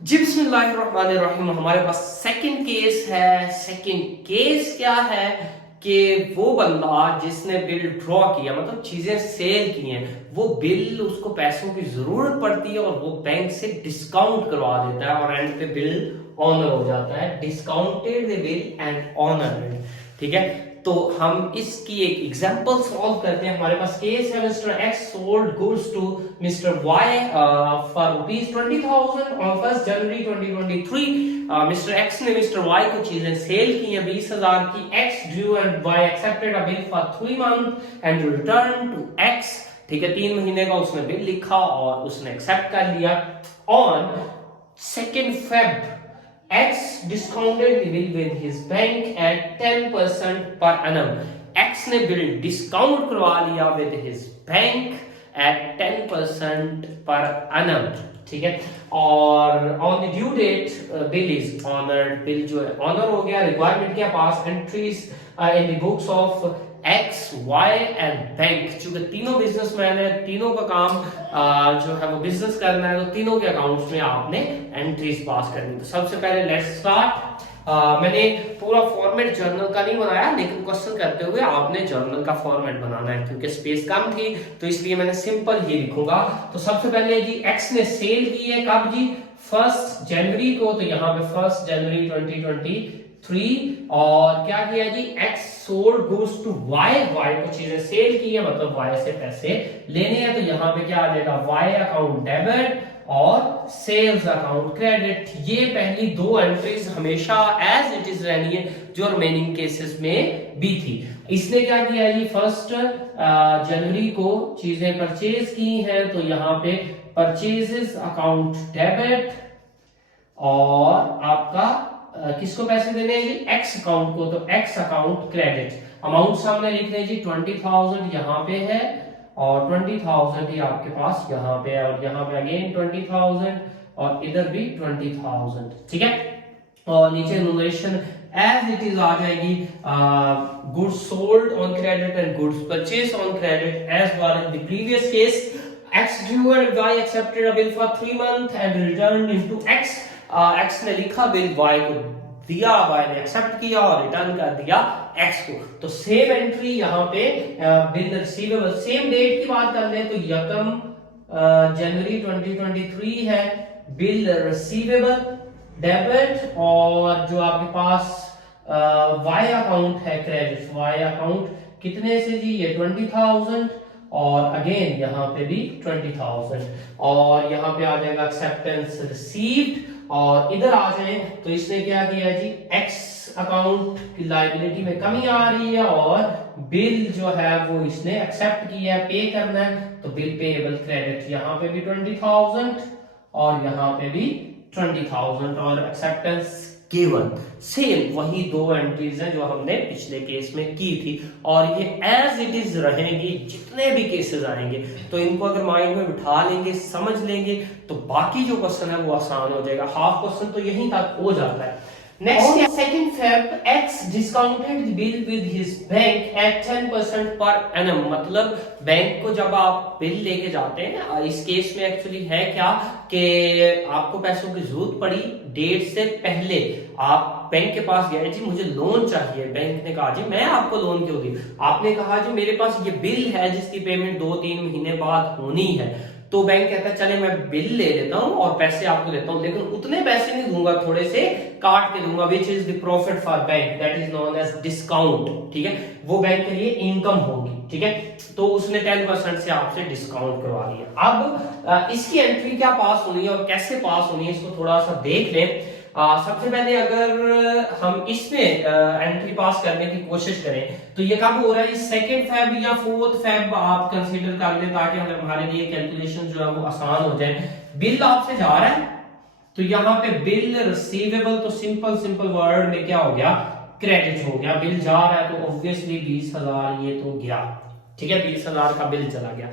जी बिस्मिल्लाहिर्रहमानिर्रहीम। हमारे पास second case है। सेकंड केस क्या है कि वो बंदा जिसने बिल ड्रॉ किया, मतलब चीजें सेल की हैं, वो बिल उसको पैसों की जरूरत पड़ती है और वो बैंक से डिस्काउंट करवा देता है और एंड पे बिल ऑनर हो जाता है। Discounted the bill and honoured. ठीक है, तो हम इसकी एक एग्जांपल सॉल्व करते हैं। हमारे पास केस है, mister x sold goods to mister y for ₹20,000 on 1 January 2023। Mister x ने मिस्टर वाई को चीजें सेल की हैं 20,000 की। X drew and y accepted a bill for 3 month and return to x. ठीक है, 3 महीने का उसने बिल लिखा और उसने एक्सेप्ट कर लिया। On 2 Feb, X discounted the bill with his bank at 10% per annum. X ने बिल डिस्काउंट करवा लिया with his bank at 10% per annum। ठीक है, और on the due date bill is honoured. Bill जो है ऑनर हो गया। रिक्वायरमेंट क्या pass entries in the books of X Y and bank. चूंकि तीनों बिजनेसमैन है, तीनों का काम जो है वो बिजनेस करना है, तो तीनों के अकाउंट्स में आपने एंट्रीज पास करनी। तो सबसे पहले लेट्स स्टार्ट। मैंने पूरा फॉर्मेट जर्नल का नहीं बनाया, लेकिन क्वेश्चन करते हुए आपने जर्नल का फॉर्मेट बनाना है, क्योंकि स्पेस कम थी तो इसलिए मैंने सिंपल ही लिखूंगा। तो सबसे पहले जी एक्स ने सेल की है कब जी? 1 जनवरी को। तो यहाँ पे 1 जनवरी 2023। और क्या किया जी? X sold goods to Y. Y को चीजें सेल की है, मतलब वाई से पैसे लेने हैं। तो यहाँ पे क्या आ जाएगा? वाई अकाउंट डेबिट और सेल्स अकाउंट क्रेडिट। ये पहली दो एंट्रीज हमेशा एज इट इज रहनी है, जो रिमेनिंग केसेस में भी थी। इसने क्या किया जी? 1 जनवरी को चीजें परचेज की हैं, तो यहाँ पे परचेजेस अकाउंट डेबिट और आपका किसको पैसे देने हैं जी? एक्स अकाउंट को। तो एक्स अकाउंट क्रेडिट। अमाउंट सामने लिख रहे हैं जी 20,000 यहाँ पे है और 20,000 ही आपके पास यहाँ पे है, और यहाँ पे अगेन 20,000 और इधर भी 20,000। ठीक है, और नीचे न्यूमरेशन एज इट इज आ जाएगी। Goods sold on credit and goods purchase on credit as were in the previous case. X drew and Y accepted a bill for 3 months and returned into X। X ने लिखा bill Y को दिया, Y ने accept किया और return कर दिया X को। तो सेम एंट्री यहाँ पे बिल रिसीवेबल। सेम डेट की बात कर ले तो 1 जनवरी 2023 है। बिल रिसीवेबल डेबिट और जो आपके पास Y अकाउंट है क्रेडिट। Y अकाउंट कितने से जी? ये 20,000 और अगेन यहाँ पे भी 20,000। और यहाँ पे आ जाएगा एक्सेप्टेंस रिसीव्ड। और इधर आ जाए तो इसने क्या किया जी? एक्स अकाउंट की लायबिलिटी में कमी आ रही है और बिल जो है वो इसने एक्सेप्ट किया है, पे करना है। तो बिल पेएबल क्रेडिट, यहाँ पे भी 20,000 और यहाँ पे भी 20,000 और एक्सेप्टेंस गिवन। सेम वही दो एंट्रीज हैं जो हमने पिछले केस में की थी, और ये एज इट इज रहेंगी जितने भी केसेस आएंगे। तो इनको अगर माइंड में बिठा लेंगे, समझ लेंगे, तो बाकी जो क्वेश्चन है वो आसान हो जाएगा। हाफ क्वेश्चन तो यहीं तक हो जाता है। Next, 2 Feb, X discounted the bill with his bank at 10% per annum। मतलब बैंक को जब आप बिल लेके जाते हैं, इस केस में एक्चुअली है क्या कि आपको पैसों की जरूरत पड़ी डेट से पहले। आप बैंक के पास गए जी, मुझे लोन चाहिए। बैंक ने कहा जी मैं आपको लोन क्यों दूं? आपने कहा जी मेरे पास ये बिल है जिसकी पेमेंट 2-3 महीने बाद होनी है। तो बैंक कहता है चले मैं बिल ले लेता हूं और पैसे आपको देता हूं, लेकिन उतने पैसे नहीं दूंगा, थोड़े से काट के दूंगा, which is the profit for bank, that is known as discount. ठीक है, वो बैंक के लिए इनकम होगी। ठीक है, तो उसने 10% से आपसे डिस्काउंट करवा लिया। अब इसकी एंट्री क्या पास होनी है और कैसे पास होनी है, इसको थोड़ा सा देख लें। सबसे पहले अगर हम इसमें एंट्री पास करने की कोशिश करें तो ये कब हो रहा है? 2 Feb या 4 Feb आप कंसीडर कर लें, ताकि हमारे लिए कैलकुलेशन जो है वो आसान हो जाए। बिल आपसे जा रहा है तो यहाँ पे बिल रिसीवेबल, तो सिंपल वर्ड में क्या हो गया? क्रेडिट हो गया। बिल जा रहा है तो ऑब्वियसली 20,000 ये तो गया। ठीक है, 20,000 का बिल चला गया।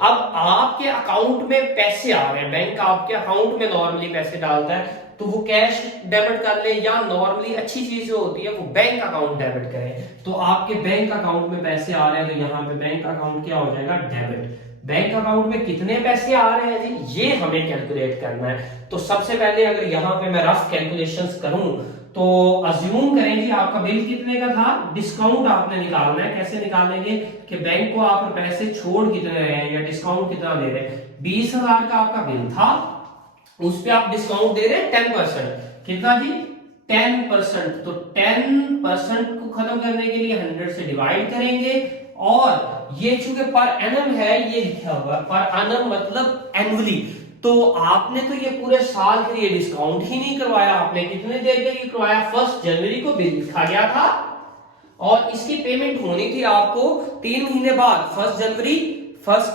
अब आपके अकाउंट में पैसे आ रहे हैं, बैंक आपके अकाउंट में नॉर्मली पैसे डालता है, तो वो कैश डेबिट कर ले, या नॉर्मली अच्छी चीज जो होती है वो बैंक अकाउंट डेबिट करे। तो आपके बैंक अकाउंट में पैसे आ रहे हैं तो यहाँ पे बैंक अकाउंट क्या हो जाएगा? डेबिट। बैंक अकाउंट में कितने पैसे आ रहे हैं जी, ये हमें कैलकुलेट करना है। तो सबसे पहले अगर यहाँ पे मैं रफ कैलकुलेशंस करूं तो अज्यूम करें जी आपका बिल कितने का था, डिस्काउंट आपने निकालना है। कैसे निकालेंगे कि बैंक को आप पैसे छोड़ कितने रहे हैं या डिस्काउंट कितना दे रहे हैं। 20,000 का आपका बिल था, उस पे आप डिस्काउंट दे रहे हैं 10%। कितना जी, 10%। तो 10% को खत्म करने के लिए 100 से डिवाइड करेंगे, और ये चूंकि पर एनम है, ये लिखा हुआ है पर एनम मतलब एनुअली, तो आपने तो ये पूरे साल के लिए डिस्काउंट ही नहीं करवाया, आपने कितने देर के लिए करवाया, 1 जनवरी को बिल लिखा गया था और इसकी पेमेंट होनी थी आपको 3 महीने बाद, 1 जनवरी, 1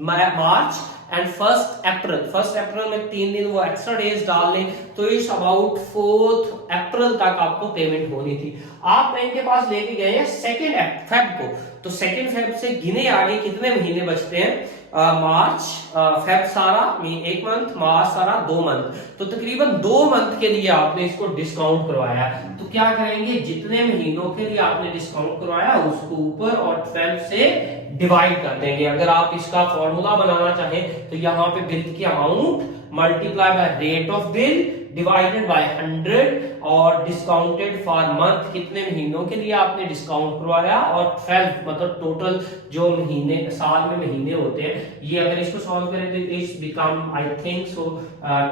मार्च एंड 1 अप्रैल। 1 अप्रैल में 3 दिन वो एक्स्ट्रा डेज डाल लें, तो इस अबाउट 4 अप्रैल तक आपको पेमेंट होनी थी। आप बैंक के पास लेके गए हैं 2 फेब को, तो 2 फेब से गिने आगे कितने महीने बचते हैं, मार्च, फेब सारा 1 मंथ, मार्च सारा 2 मंथ, तो तकरीबन 2 मंथ के लिए आपने इसको डिस्काउंट करवाया। तो क्या करेंगे, जितने महीनों के लिए आपने डिस्काउंट करवाया उसको ऊपर और 12 से डिवाइड कर देंगे। अगर आप इसका फॉर्मूला बनाना चाहें तो यहाँ पे बिल की amount multiply by rate of bill divided by 100 और डिस्काउंटेड फॉर मंथ, कितने महीनों के लिए आपने डिस्काउंट करवाया, और 12 मतलब टोटल जो महीने साल में महीने होते हैं। ये अगर इसको सॉल्व करें तो it's become I think so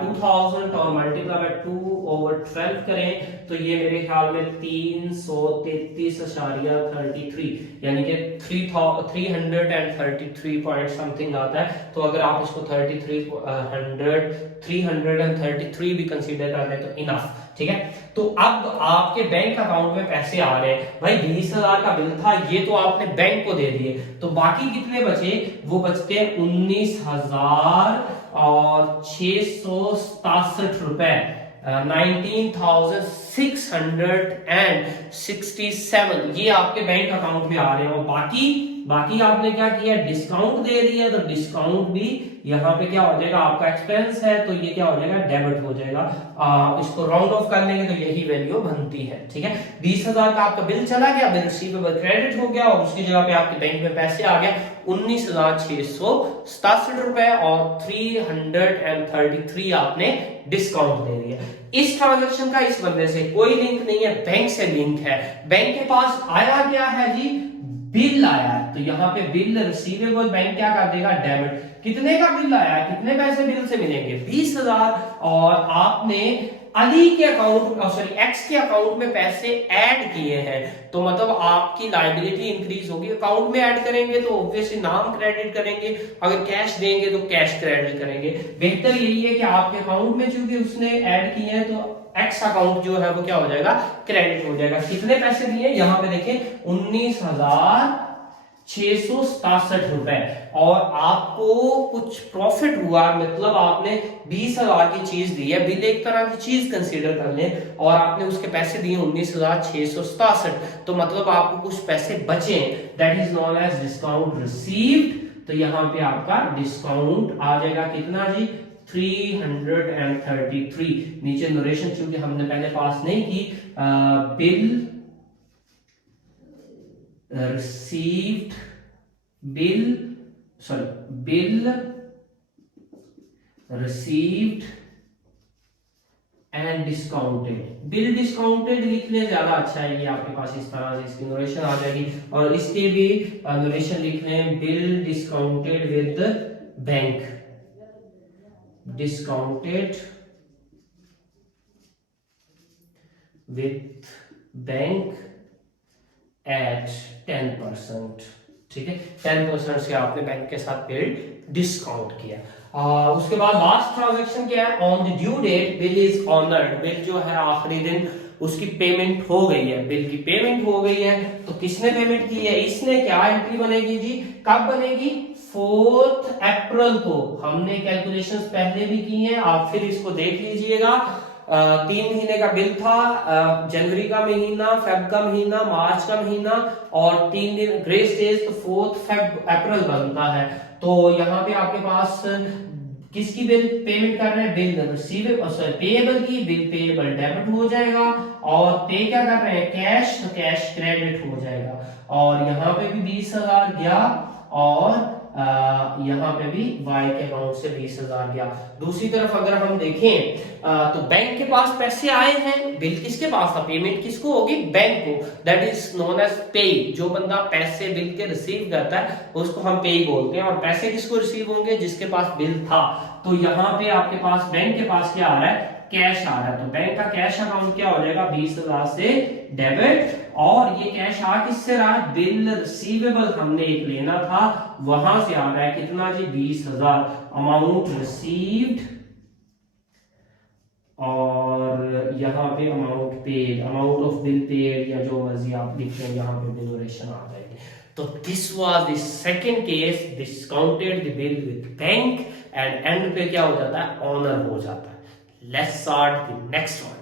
2000 और मल्टीप्लाई बाय 2/12 करें तो ये मेरे ख्याल में 333.33 यानी कि 333 पॉइंट समथिंग आता है। तो अगर आप इसको 333 भी कंसीडर कर लें तो इनफ, ठीक है। तो अब आपके बैंक अकाउंट में पैसे आ रहे हैं, भाई 20,000 का बिल था, ये तो आपने बैंक को दे दिए, तो बाकी कितने बचे, वो बचते हैं 19,667 रुपए, 19,667 ये आपके बैंक अकाउंट में आ रहे हैं। और बाकी आपने क्या किया, डिस्काउंट दे दिया, तो डिस्काउंट भी यहाँ पे क्या हो जाएगा, आपका एक्सपेंस है, तो ये क्या हो जाएगा, डेबिट हो जाएगा। इसको राउंड ऑफ कर लेंगे तो यही वैल्यू बनती है, ठीक है। 20,000 का आपका बिल चला गया, बिल रिसीवेबल क्रेडिट हो गया, और उसकी जगह पे आपके बैंक में पैसे आ गया 19,667 रुपए और 333 आपने डिस्काउंट दे दिया। इस ट्रांजैक्शन का इस बंदे से कोई लिंक नहीं है, बैंक से लिंक है। बैंक के पास आया क्या है जी, बिल आया, तो यहाँ पे बिल रिसीवेबल बैंक क्या कर देगा, डेबिट। कितने का बिल आया, कितने पैसे बिल से मिलेंगे, 20,000, और आपने अली के अकाउंट एक्स के अकाउंट में पैसे ऐड किए हैं, तो मतलब आपकी लायबिलिटी इंक्रीज होगी। अकाउंट में ऐड करेंगे तो ऑब्वियसली नाम क्रेडिट करेंगे, अगर कैश देंगे तो कैश क्रेडिट करेंगे। बेहतर यही है कि आपके अकाउंट में चूंकि उसने ऐड किए हैं तो एक्स अकाउंट जो है वो क्या हो जाएगा, क्रेडिट हो जाएगा। कितने पैसे दिए, यहाँ पे देखें 19,667 रुपए, और आपको कुछ प्रॉफिट हुआ, मतलब आपने 20,000 की चीज दी है, बिल एक तरह की चीज कंसीडर कर लें, और आपने उसके पैसे दिए 19,667, तो मतलब आपको कुछ पैसे बचे, that is known as discount received. तो यहाँ पे आपका डिस्काउंट आ जाएगा कितना जी, 333। नीचे नोरेशन चूंकि हमने पहले पास नहीं की, bill received, bill received and discounted. Bill discounted लिखने ज्यादा अच्छा है, ये आपके पास इस तरह से इसकी नोरेशन आ जाएगी, और इसके भी नोरेशन लिख लें, bill discounted with bank, discounted with bank at 10%, ठीक है। 10% से आपने बैंक के साथ बिल डिस्काउंट किया। उसके बाद लास्ट ट्रांजैक्शन क्या है, on the due date bill is honoured. Bill जो है आखिरी दिन उसकी पेमेंट हो गई है, बिल की पेमेंट हो गई है, तो किसने पेमेंट की है, इसने। क्या एंट्री बनेगी जी, कब बनेगी, 4 अप्रैल को। हमने कैलकुलेशंस पहले भी की हैं, आप फिर इसको देख लीजिएगा। 3 महीने का बिल था, जनवरी का महीना, फेब का महीना, मार्च का महीना, और 3 दिन ग्रेस डेज, तो 4 अप्रैल बनता है। तो यहाँ पे आपके पास किसकी बिल पेमेंट कर रहे हैं, बिल रिसीवेबल सॉरी पेएबल की, बिल पेएबल डेबिट हो जाएगा, और पे क्या कर रहे हैं, कैश, तो कैश क्रेडिट हो जाएगा। और यहाँ पे भी 20,000 गया, और यहाँ पे भी वाई के अकाउंट से 20,000 गया। दूसरी तरफ अगर हम देखें तो बैंक के पास पैसे आए हैं, बिल किसके पास था, पेमेंट किसको होगी, बैंक को, दैट इज नोन एज पे। जो बंदा पैसे बिल के रिसीव करता है उसको हम पे बोलते हैं, और पैसे किसको रिसीव होंगे, जिसके पास बिल था। तो यहाँ पे आपके पास बैंक के पास क्या आ रहा है, कैश आ रहा है, तो बैंक का कैश अकाउंट क्या हो जाएगा, 20,000 से डेबिट। और ये कैश आ किससे रहा है, बिल रिसीवेबल हमने एक लेना था वहां से आ रहा है, कितना जी, 20,000, अमाउंट रिसीव्ड, और यहाँ पे amount paid, amount of bill paid, या जो मर्जी आप लिखते हैं यहाँ पे डिनोरेशन आ जाएगी। तो this was the second case, discounted the bill with bank, and and पे क्या हो जाता है, ऑनर हो जाता है। Let's start the next one.